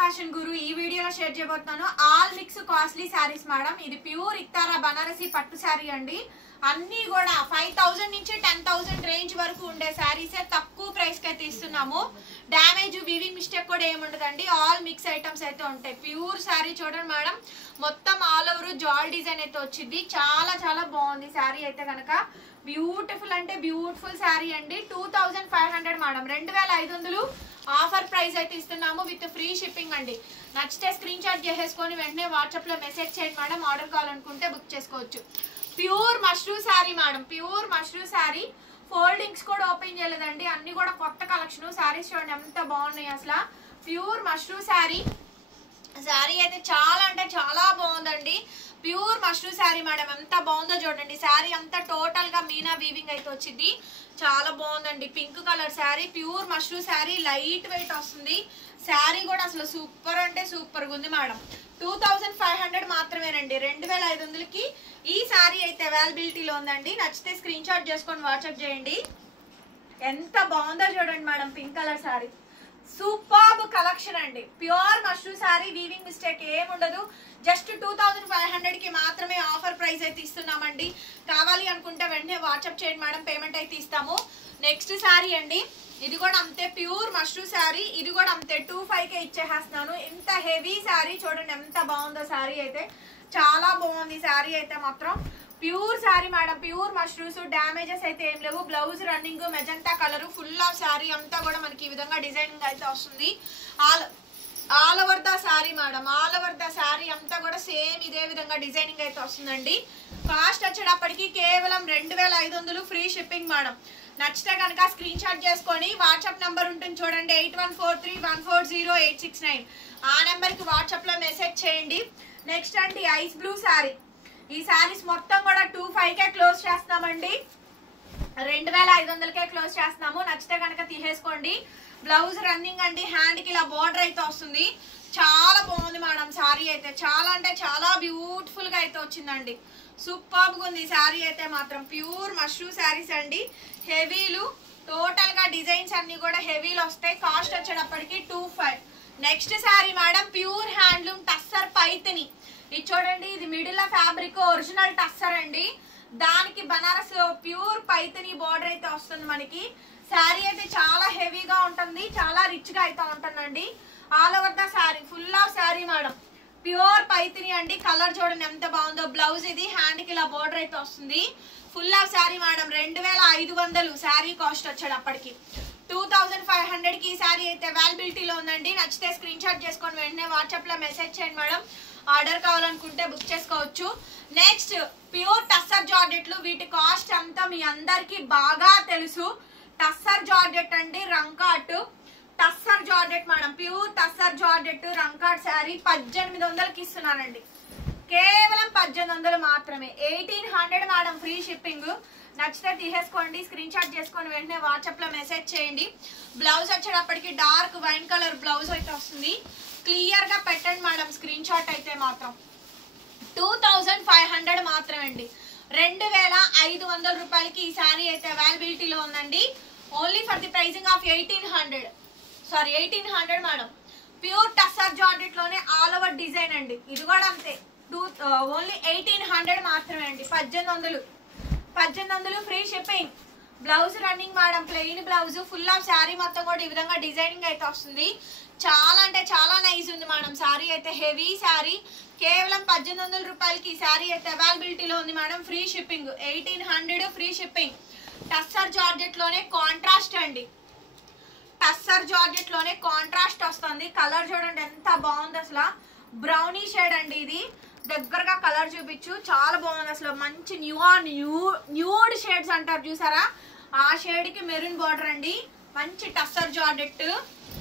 Fashion గురు ఈ వీడియోలో share చేయబోతున్నాను all mix costly saris madam. ఇది ప్యూర్ ఇక్తారా బనారసి పట్టు సారీ అండి. అన్ని కూడా 5000 నుంచి 10000 రేంజ్ వరకు ఉండే సారీసే తక్కువ ప్రైస్ కి అయితే ఇస్తున్నాము. డ్యామేజ్ వీవింగ్ మిస్టేక్ కూడా ఏముండదండి. ఆల్ మిక్స్ ఐటమ్స్ అయితే ఉంటాయి. ప్యూర్ సారీ చూడండి మేడం, మొత్తం ఆల్ ఓవర్ జాల్ డిజైన్ అయితే వచ్చింది. చాలా చాలా బాగుంది సారీ అయితే కనుక. బ్యూటిఫుల్ అంటే బ్యూటిఫుల్ సారీ అండి. 2500 మేడం, 2500 ఆఫర్ ప్రైస్ అయితే ఇస్తున్నాము విత్ ఫ్రీ షిప్పింగ్ అండి. నచ్చితే స్క్రీన్ షాట్ చేసేసుకొని వెంటనే వాట్సాప్ లో మెసేజ్ చేయండి మేడం. ఆర్డర్ కావాలనుకుంటే బుక్ చేసుకోవచ్చు. Pure mashru sari madam, pure mashru sari. Foldings కూడా ఓపెన్ చేయలేదండి, అన్ని కూడా కొత్త కలెక్షన్. శారీస్ చూడండి ఎంత బాగున్నాయి అసలు. ప్యూర్ మష్రూ శారీ. శారీ అయితే చాలా అంటే చాలా బాగుందండి. ప్యూర్ మష్రూ శారీ మేడం, ఎంత బాగుందో చూడండి. శారీ అంతా టోటల్ గా మీనా వీవింగ్ అయితే వచ్చింది. చాలా బాగుందండి. Pink colour sari, pure mashru sari, light weight వస్తుంది. శారీ కూడా అసలు సూపర్ అంటే సూపర్ గా ఉంది మేడం. 2500 మాత్రమేనండి. 2500కి ఈ శారీ అయితే అవైలబిలిటీలో ఉందండి. నచ్చితే స్క్రీన్ షాట్ చేసుకొని వాట్సాప్ చేయండి. ఎంత బాగుందో చూడండి madam. Pink colour sari superb collection అండి. Pure mashru sari, weaving mistake ఏముండదు. జస్ట్ 2500కి మాత్రమే ఆఫర్ ప్రైస్ అయితే ఇస్తున్నామండి. కావాలి అనుకుంటే వెంటనే వాట్సాప్ చేయండి మేడం, పేమెంట్ అయితే ఇస్తాము. నెక్స్ట్ శారీ అండి, ఇది కూడా అంతే ప్యూర్ మష్రూ శారీ. ఇది కూడా అంతే 25కే ఇచ్చేస్తున్నాను. ఇంత హెవీ శారీ చూడండి ఎంత బాగుందో. శారీ అయితే చాలా బాగుంది. శారీ అయితే మాత్రం pure sari madam, pure mashrus. Damages అయితే ఏం లేవు. Blouse running magenta colour, full of sari అంతా కూడా మనకి ఈ విధంగా డిజైనింగ్ అయితే వస్తుంది. All over the sari madam, all over the sari అంతా కూడా సేమ్ ఇదే విధంగా డిజైనింగ్ అయితే వస్తుందండి. కాస్ట్ వచ్చేటప్పటికి కేవలం 2500 ఫ్రీ షిప్పింగ్ మేడం. నచ్చితే కనుక స్క్రీన్ షాట్ చేసుకొని వాట్సాప్ నెంబర్ ఉంటుంది చూడండి, 8143140869. ఆ నెంబర్కి వాట్సాప్ లో మెసేజ్ చేయండి. నెక్స్ట్ అండి ఐస్ బ్లూ శారీ. ఈ శారీస్ మొత్తం కూడా 25కే క్లోజ్ చేస్తున్నామండి. 2500కే క్లోజ్ చేస్తున్నాము. నచ్చితే కనుక తీసేసుకోండి. బ్లౌజ్ రన్నింగ్ అండి, హ్యాండ్ కి ఇలా బోర్డర్ అయితే వస్తుంది. చాలా బాగుంది మేడం శారీ అయితే. చాలా అంటే చాలా బ్యూటిఫుల్ గా అయితే వచ్చిందండి. సూపర్ గా ఉంది శారీ అయితే మాత్రం. ప్యూర్ మష్రూ శారీస్ అండి. హెవీలు టోటల్ గా డిజైన్స్ అన్ని కూడా హెవీలు వస్తాయి. కాస్ట్ వచ్చేటప్పటికి 25. Next sari madam, pure handloom tussar Paithani. ఇది చూడండి, ఇది మిడిల్ ఫ్యాబ్రిక్ ఒరిజినల్ టస్సర్ అండి. దానికి బనారస్ ప్యూర్ పైతిని బోర్డర్ అయితే వస్తుంది మనకి. శారీ అయితే చాలా హెవీగా ఉంటుంది, చాలా రిచ్ గా అయితే ఉంటుందండి. All over the sari full of sari madam. Pure Paithani అండి. కలర్ చూడండి ఎంత బాగుందో. బ్లౌజ్ ఇది హ్యాండ్ కి ఇలా బోర్డర్ అయితే వస్తుంది. Full of sari madam. 2500 sari cost వచ్చేటప్పటికి 2500కి ఈ శారీ అయితే అవైలబిలిటీలో ఉందండి. నచ్చితే స్క్రీన్ షాట్ చేసుకొని వెంటనే వాట్సాప్ లో మెసేజ్ చేయండి మేడం. ఆర్డర్ కావాలనుకుంటే బుక్ చేసుకోవచ్చు. నెక్స్ట్ ప్యూర్ టస్సర్ జార్జెట్లు. వీటి కాస్ట్ అంతా మీ అందరికి బాగా తెలుసు. టస్సర్ జార్జెట్ అండి, rangkat tussar georgette madam. Pure tussar georgette rangkat sari 1800కి ఇస్తున్నానండి. కేవలం 1800 మాత్రమే. 1800 మేడం, ఫ్రీ షిప్పింగ్. నచ్చితే తీసేసుకోండి. స్క్రీన్ షాట్ చేసుకొని వెంటనే వాట్సాప్ లో మెసేజ్ చేయండి. బ్లౌజ్ వచ్చేటప్పటికి డార్క్ వైన్ కలర్ బ్లౌజ్ అయితే వస్తుంది. క్లియర్ గా పెట్టండి మేడం స్క్రీన్ షాట్ అయితే మాత్రం. 2500 మాత్రమే అండి. 2500 రూపాయలకి ఈ శారీ అయితే అవైలబిలిటీలో ఉందండి. Only for the pricing of 1800 madam. Pure tussar georgette లోనే ఆల్ ఓవర్ డిజైన్ అండి. ఇది కూడా అంతే. ఓన్లీ 1800 మాత్రమే అండి. 1800 free shipping. Blouse running madam, plain blouse. Full of sari మొత్తం కూడా ఈ విధంగా డిజైనింగ్ అయితే వస్తుంది. చాలా అంటే చాలా నైస్ ఉంది మేడం శారీ అయితే. హెవీ శారీ. కేవలం 1800 రూపాయలకి ఈ శారీ అయితే అవైలబిలిటీలో ఉంది madam. Free shipping. 1800 free shipping. Tussar georgette లోనే కాంట్రాస్ట్ అండి. టస్సర్ జార్జెట్ లోనే కాంట్రాస్ట్ వస్తుంది. కలర్ చూడండి ఎంత బాగుంది అసలు. బ్రౌనీ షేడ్ అండి. ఇది దగ్గరగా కలర్ చూపించు. చాలా బాగుంది అసలు. మంచి న్యూడ్ షేడ్స్ అంటారు చూసారా, ఆ షేడ్ కి మెరూన్ బార్డర్ అండి. మంచి tussar georgette.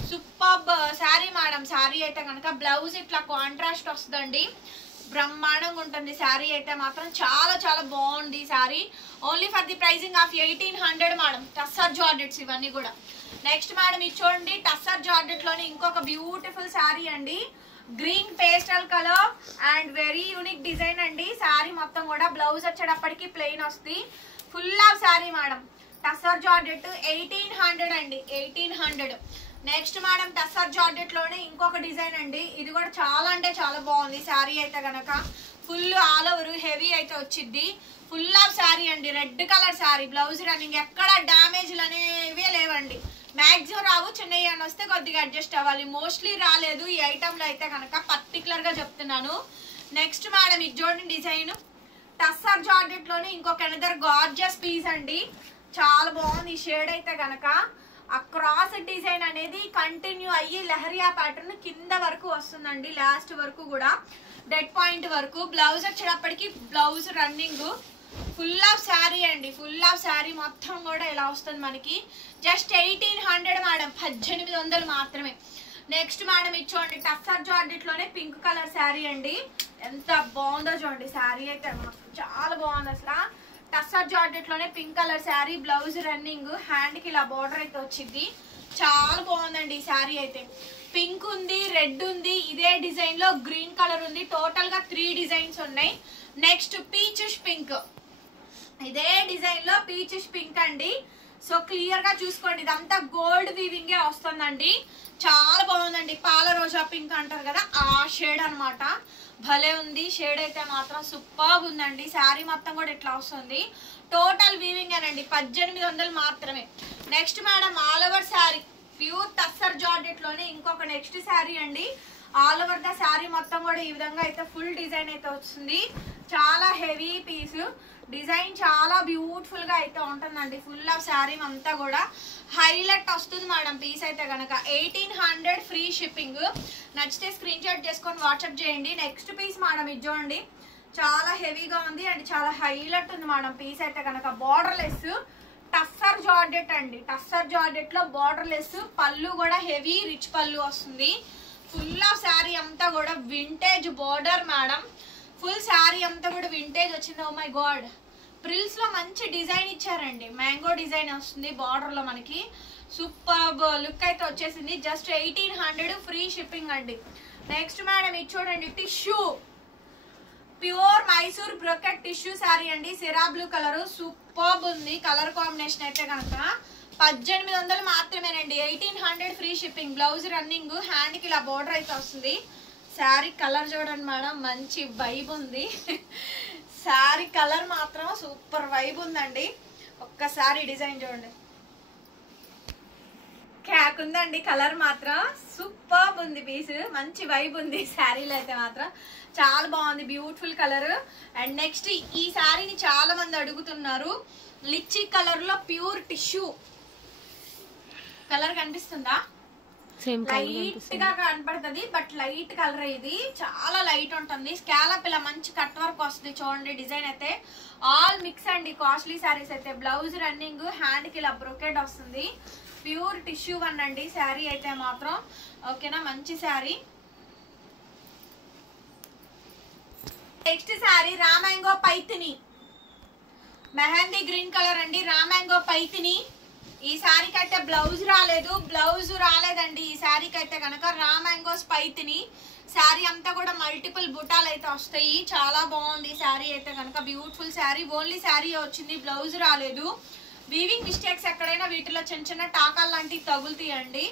Superb sari madam. Sari అయితే కనుక బ్లౌజ్ ఇట్లా కాంట్రాస్ట్ వస్తుందండి. బ్రహ్మాండంగా ఉంటుంది శారీ అయితే మాత్రం. చాలా చాలా బాగుంది sari. Only for the pricing of 1800 madam. Tussar georgettes ఇవన్నీ కూడా. నెక్స్ట్ మేడం ఇది చూడండి, టస్సర్ జార్జెట్ లోని ఇంకొక బ్యూటిఫుల్ శారీ అండి. Green pastel colour and very unique design అండి. శారీ మొత్తం కూడా బ్లౌజ్ వచ్చేటప్పటికి ప్లెయిన్ వస్తుంది. Full of sari madam. Tussar georgette 1800 అండి. 1800 నెక్స్ట్ మేడం టస్సర్ జార్జెట్ లోనే ఇంకొక డిజైన్ అండి. ఇది కూడా చాలా అంటే చాలా బాగుంది శారీ అయితే గనక. ఫుల్ ఆల్ ఓవర్ హెవీ అయితే వచ్చింది. ఫుల్ ఆఫ్ శారీ అండి. Red colour sari, blouse running, ఎక్కడ డ్యామేజ్లు అనేవి లేవండి. మ్యాక్సిమం రావు, చిన్నవి అని వస్తే కొద్దిగా అడ్జస్ట్ అవ్వాలి. మోస్ట్లీ రాలేదు ఈ ఐటమ్ లో అయితే కనుక, పర్టికులర్ గా చెప్తున్నాను. నెక్స్ట్ మేడం ఇది చూడండి డిజైన్. టస్సర్ జార్జెట్ లోనే ఇంకొక అనదర్ గార్జియస్ పీస్ అండి. చాలా బాగుంది ఈ షేడ్ అయితే గనక. ఆ క్రాస్ డిజైన్ అనేది కంటిన్యూ అయ్యి లహరియా ప్యాటర్న్ కింద వరకు వస్తుందండి, లాస్ట్ వరకు కూడా డెడ్ పాయింట్ వరకు. బ్లౌజ్ వచ్చేటప్పటికి blouse running, full of sari అండి. ఫుల్ ఆఫ్ శారీ మొత్తం కూడా ఇలా వస్తుంది మనకి. జస్ట్ 1800 మేడం, 1800 మాత్రమే. నెక్స్ట్ మేడం ఇది చూడండి టస్సర్ జార్జెట్ లోనే పింక్ కలర్ శారీ అండి. ఎంత బాగుందో చూడండి శారీ అయితే చాలా బాగుంది అసలు. టస్సర్ జార్జెట్ లోనే pink colour sari, blouse running, hand కి ఇలా బార్డర్ అయితే వచ్చింది. చాలా బాగుందండి ఈ శారీ అయితే. పింక్ ఉంది, రెడ్ ఉంది, ఇదే డిజైన్ లో గ్రీన్ కలర్ ఉంది. టోటల్ గా 3 డిజైన్స్ ఉన్నాయి. నెక్స్ట్ పీచిష్ పింక్, ఇదే డిజైన్ లో పీచిష్ పింక్ అండి. సో క్లియర్ గా చూసుకోండి, ఇదంతా గోల్డ్ వీవింగ్ వస్తుందండి. చాలా బాగుందండి. పాల రోజా పింక్ అంటారు కదా, ఆ షేడ్ అనమాట. భలే ఉంది షేడ్ అయితే మాత్రం, సూపర్ ఉందండి. శారీ మొత్తం కూడా ఇట్లా వస్తుంది. టోటల్ వీవింగ్ అనండి, 1800 మాత్రమే. Next madam all over sari, pure tussar georgette లోనే ఇంకొక నెక్స్ట్ శారీ అండి. ఆల్ ఓవర్ ద శారీ మొత్తం కూడా ఈ విధంగా అయితే ఫుల్ డిజైన్ అయితే వస్తుంది. చాలా హెవీ పీస్, డిజైన్ చాలా బ్యూటిఫుల్ గా అయితే ఉంటుందండి. ఫుల్ ఆఫ్ శారీ అంతా కూడా హైలైట్ వస్తుంది మేడం పీస్ అయితే కనుక. 1800 ఫ్రీ షిప్పింగ్. నచ్చితే స్క్రీన్ షాట్ చేసుకొని వాట్సాప్ చేయండి. నెక్స్ట్ పీస్ మేడం ఇది చూడండి, చాలా హెవీగా ఉంది అండ్ చాలా హైలైట్ ఉంది మేడం పీస్ అయితే కనుక. బార్డర్ లెస్ టస్సర్ జార్జెట్ అండి. టస్సర్ జార్జెట్ లో బార్డర్ లెస్, పళ్ళు కూడా హెవీ రిచ్ పళ్ళు వస్తుంది. ఫుల్ ఆఫ్ శారీ అంతా కూడా vintage border madam. Full sari అంతా కూడా వింటేజ్ వచ్చింది. ఓ మై గాడ్, ప్రిల్స్ లో మంచి డిజైన్ ఇచ్చారండి. మ్యాంగో డిజైన్ వస్తుంది బార్డర్ లో మనకి. సూపర్ లుక్ అయితే వచ్చేసింది. జస్ట్ 1800 ఫ్రీ షిప్పింగ్ అండి. నెక్స్ట్ మేడం ఇది చూడండి tissue, pure Mysore brocade tissue sari అండి. సిరా బ్లూ కలర్, సూపర్ ఉంది కలర్ కాంబినేషన్ అయితే కనుక. 1800 మాత్రమేనండి. 1800 free shipping. Blouse running, hand కి ఇలా బోర్డర్ అయితే వస్తుంది. శారీ కలర్ చూడండి మేడం, మంచి వైబ్ ఉంది. శారీ కలర్ మాత్రం సూపర్ వైబ్ ఉందండి. ఒక్కసారి డిజైన్ చూడండి, క్యాక్ ఉందండి. కలర్ మాత్రం సూపర్ ఉంది. పీస్ మంచి వైబ్ ఉంది శారీలో అయితే మాత్రం. చాలా బాగుంది, బ్యూటిఫుల్ కలర్. అండ్ నెక్స్ట్ ఈ శారీని చాలా మంది అడుగుతున్నారు. లిచ్చీ కలర్ లో ప్యూర్ టిష్యూ కలర్ కనిపిస్తుందా? లైట్ గా కనపడుతుంది, బట్ లైట్ కలర్. ఇది చాలా లైట్ ఉంటుంది. స్కాలప్ ఇలా మంచి కట్ వర్క్ వస్తుంది చూడండి. డిజైన్ అయితే ఆల్ మిక్స్ అండి. కాస్ట్లీ శారీస్ అయితే. బ్లౌజ్ రన్నింగ్, హ్యాండ్ కి ఇలా బ్రోకెట్ వస్తుంది. ప్యూర్ టిష్యూ వన్ అండి శారీ అయితే మాత్రం. ఓకేనా, మంచి శారీ. నెక్స్ట్ శారీ రామాంగో పైతిని, మెహందీ గ్రీన్ కలర్ అండి. రామాంగో పైతిని. ఈ శారీకి అయితే బ్లౌజ్ రాలేదండి. ఈ శారీకి అయితే కనుక రామాంగోస్ పైతిని. శారీ అంతా కూడా మల్టిపుల్ బుటాలు అయితే వస్తాయి. చాలా బాగుంది శారీ అయితే కనుక. బ్యూటిఫుల్ శారీ. ఓన్లీ శారీ వచ్చింది, బ్లౌజ్ రాలేదు. వీవింగ్ మిస్టేక్స్ ఎక్కడైనా వీటిలో చిన్న చిన్న టాకాలు లాంటివి తగులుతాయండి.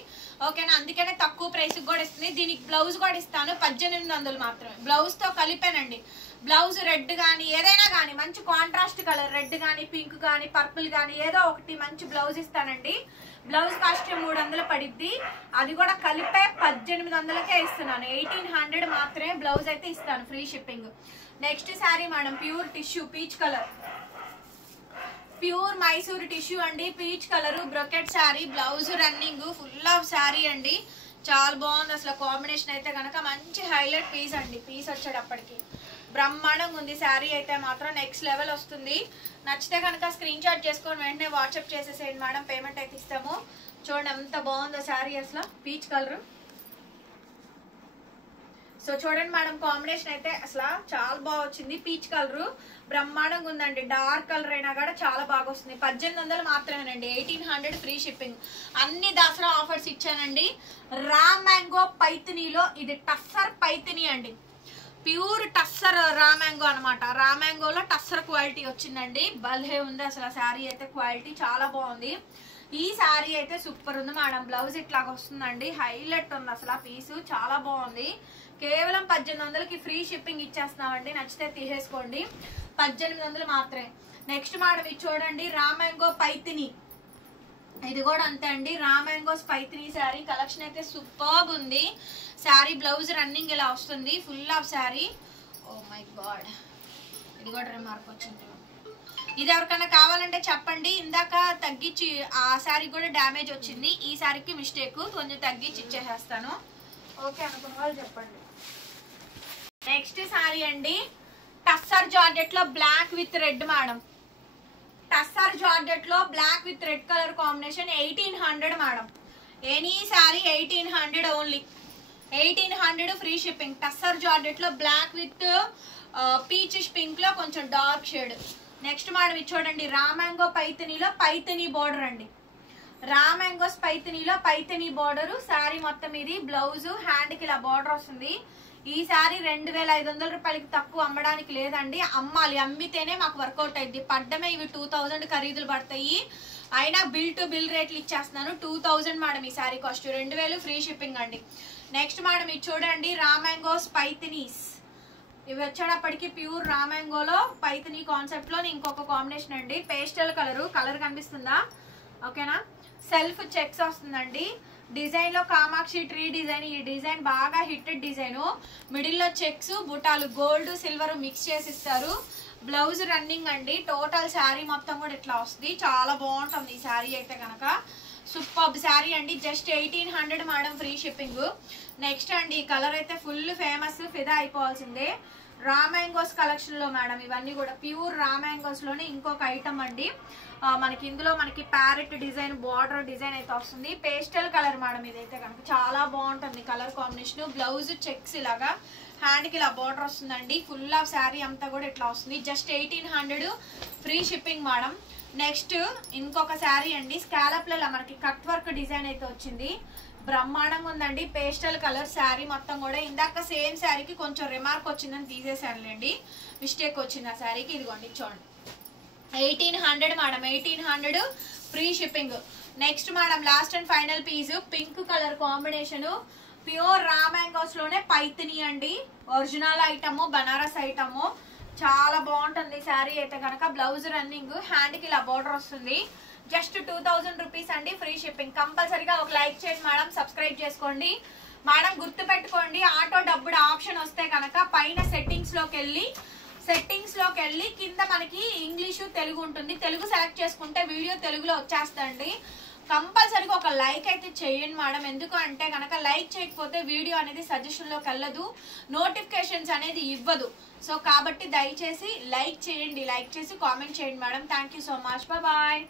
ఓకేనా, అందుకనే తక్కువ ప్రైస్ కూడా ఇస్తుంది. దీనికి బ్లౌజ్ కూడా ఇస్తాను, 1800 మాత్రమే. బ్లౌజ్ తో కలిపానండి. బ్లౌజ్ రెడ్ కానీ ఏదైనా కానీ మంచి కాంట్రాస్ట్ కలర్, రెడ్ కానీ పింక్ కానీ పర్పుల్ కానీ ఏదో ఒకటి మంచి బ్లౌజ్ ఇస్తానండి. Blouse cost 300 పడిద్ది. అది కూడా కలిపే 1800కే ఇస్తున్నాను. 1800 మాత్రమే బ్లౌజ్ అయితే ఇస్తాను, free shipping. Next sari madam pure tissue peach colour, pure Mysore tissue అండి. Peach colour brocade sari, blouse running, full of sari అండి. చాలా బాగుంది అసలు కాంబినేషన్ అయితే కనుక. మంచి హైలైట్ పీస్ అండి. పీస్ వచ్చేటప్పటికి బ్రహ్మాండంగా ఉంది శారీ అయితే మాత్రం. నెక్స్ట్ లెవెల్ వస్తుంది. నచ్చితే కనుక స్క్రీన్ షాట్ చేసుకొని వెంటనే వాట్సాప్ చేసేసేయండి మేడం. పేమెంట్ అయితే ఇస్తాము. చూడండి ఎంత బాగుందో శారీ అసలు, పీచ్ కలర్. సో చూడండి మేడం, కాంబినేషన్ అయితే అసలు చాలా బాగా వచ్చింది. పీచ్ కలర్ బ్రహ్మాండంగా ఉందండి. డార్క్ కలర్ అయినా కూడా చాలా బాగా వస్తుంది. 1800 మాత్రమేనండి. 1800 ఫ్రీ షిప్పింగ్. అన్ని దసరా ఆఫర్స్ ఇచ్చానండి. రామాంగో పైతినిలో ఇది టస్సర్ పైతిని అండి. ప్యూర్ టస్సర్ రామాంగో అనమాట. రామాంగోలో టస్సర్ క్వాలిటీ వచ్చిందండి. భలే ఉంది అసలు శారీ అయితే. క్వాలిటీ చాలా బాగుంది. ఈ శారీ అయితే సూపర్ ఉంది మేడం. బ్లౌజ్ ఇట్లాగ వస్తుందండి, హైలైట్ ఉంది అసలు. ఆ పీసు చాలా బాగుంది. కేవలం 1800కి ఫ్రీ షిప్పింగ్ ఇచ్చేస్తున్నామండి. నచ్చితే తీసేసుకోండి, 1800 మాత్రమే. నెక్స్ట్ మేడం ఇది చూడండి, రామాంగో పైతిని. ఇది కూడా అంతే అండి, రామాంగోస్ పైతిని శారీ కలెక్షన్ అయితే సూపర్బ్ ఉంది. శారీ బ్లౌజ్ రన్నింగ్ ఇలా వస్తుంది, full of sari. Oh my god, ఇది కూడా రిమార్క్ వచ్చింది. ఇది ఎవరికైనా కావాలంటే చెప్పండి. ఇందాక తగ్గించి ఆ శారీ కూడా డ్యామేజ్ వచ్చింది, ఈ శారీకి మిస్టేక్, కొంచెం తగ్గించి ఇచ్చేసేస్తాను. ఓకే అనుకున్న వాళ్ళు చెప్పండి. నెక్స్ట్ శారీ అండి, టస్సర్ జార్జెట్ లో black with red madam. Tussar georgette లో black with red colour combination 1800 madam. Any sari 1800 only, 1800 free shipping. Tussar georgette లో బ్లాక్ విత్ పీచిష్ పింక్ లో కొంచెం డార్క్ షేడ్. నెక్స్ట్ మేడం ఇది చూడండి, రామాంగో పైతనీలో పైతనీ బోర్డర్ అండి. రామాంగోస్ పైతనీలో పైతనీ బోర్డర్ శారీ మొత్తం. ఇది బ్లౌజ్, హ్యాండ్ కి ఇలా బోర్డర్ వస్తుంది. ఈ శారీ 2500 రూపాయలకి తక్కువ అమ్మడానికి లేదండి, అమ్మాలి. అమ్మితేనే మాకు వర్కౌట్ అయింది. పడ్డమే ఇవి 2000 ఖరీదులు పడతాయి, అయినా బిల్ టు బిల్ రేట్లు ఇచ్చేస్తున్నాను. 2000 మేడం ఈ శారీ కాస్ట్, 2000 ఫ్రీ షిప్పింగ్ అండి. నెక్స్ట్ మేడం ఇది చూడండి, రామాంగోస్ పైతనీస్. ఇవి వచ్చేటప్పటికి ప్యూర్ రామాంగోలో పైతనీ కాన్సెప్ట్ లో ఇంకొక కాంబినేషన్ అండి. పేస్టల్ కలర్ కనిపిస్తుందా? ఓకేనా, సెల్ఫ్ చెక్స్ వస్తుందండి. డిజైన్ లో కామాక్షి ట్రీ డిజైన్. ఈ డిజైన్ బాగా హిట్ డిజైన్. మిడిల్ లో చెక్స్, బుటాలు గోల్డ్ సిల్వర్ మిక్స్ చేసి ఇస్తారు. బ్లౌజ్ రన్నింగ్ అండి. టోటల్ శారీ మొత్తం కూడా ఇట్లా వస్తుంది, చాలా బాగుంటుంది ఈ శారీ అయితే కనుక. సూపర్ శారీ అండి, just 1800 madam free shipping. Next అండి ఈ కలర్ అయితే ఫుల్ ఫేమస్, ఫిదా అయిపోవాల్సిందే. రామాంగోస్ కలెక్షన్ లో మేడం ఇవన్నీ కూడా ప్యూర్ రామాంగోస్ లోనే ఇంకొక ఐటమ్ అండి. మనకి ఇందులో మనకి ప్యారెట్ డిజైన్, బార్డర్ డిజైన్ అయితే వస్తుంది. పేస్టల్ కలర్ మేడం ఇదైతే కనుక చాలా బాగుంటుంది కలర్ కాంబినేషన్. బ్లౌజ్ చెక్స్ ఇలాగా, హ్యాండ్ కి ఇలా బార్డర్ వస్తుందండి. ఫుల్ ఆఫ్ శారీ అంతా కూడా ఇట్లా వస్తుంది, just 1800 free shipping madam. Next ఇంకొక శారీ అండి, స్కాలప్ లలో మనకి కట్ వర్క్ డిజైన్ అయితే వచ్చింది, బ్రహ్మాండంగా ఉందండి. పేస్టల్ కలర్ శారీ మొత్తం కూడా. ఇందాక సేమ్ శారీకి కొంచెం రిమార్క్ వచ్చిందని తీసేసానులేండి, మిస్టేక్ వచ్చింది ఆ శారీకి. ఇదిగోండి చూడండి, 1800 madam, 1800 free shipping. Next madam last and final piece, pink colour combination, pure రామాంగోస్ లోనే పైతనీ అండి. ఒరిజినల్ ఐటమ్, బనారస్ ఐటమ్, చాలా బాగుంటుంది శారీ అయితే కనుక. బ్లౌజ్ రన్నింగ్, హ్యాండ్ కి ఇలా బోర్డర్ వస్తుంది. జస్ట్ 2000 రూపీస్ అండి ఫ్రీ షిప్పింగ్. కంపల్సరీగా ఒక లైక్ చేయండి మేడం, సబ్స్క్రైబ్ చేసుకోండి మేడం. గుర్తు పెట్టుకోండి, ఆటో డబ్బుడు ఆప్షన్ వస్తే కనుక పైన సెట్టింగ్స్ లోకి వెళ్ళి కింద మనకి ఇంగ్లీషు తెలుగు ఉంటుంది, తెలుగు సెలెక్ట్ చేసుకుంటే వీడియో తెలుగులో వచ్చేస్తండి. కంపల్సరీగా ఒక లైక్ అయితే చేయండి మేడం. ఎందుకు అంటే కనుక లైక్ చేయకపోతే వీడియో అనేది సజెషన్ లోకి వెళ్ళదు, నోటిఫికేషన్స్ అనేది ఇవ్వదు. సో కాబట్టి దయచేసి లైక్ చేయండి, లైక్ చేసి కామెంట్ చేయండి madam. Thank you so much, bye.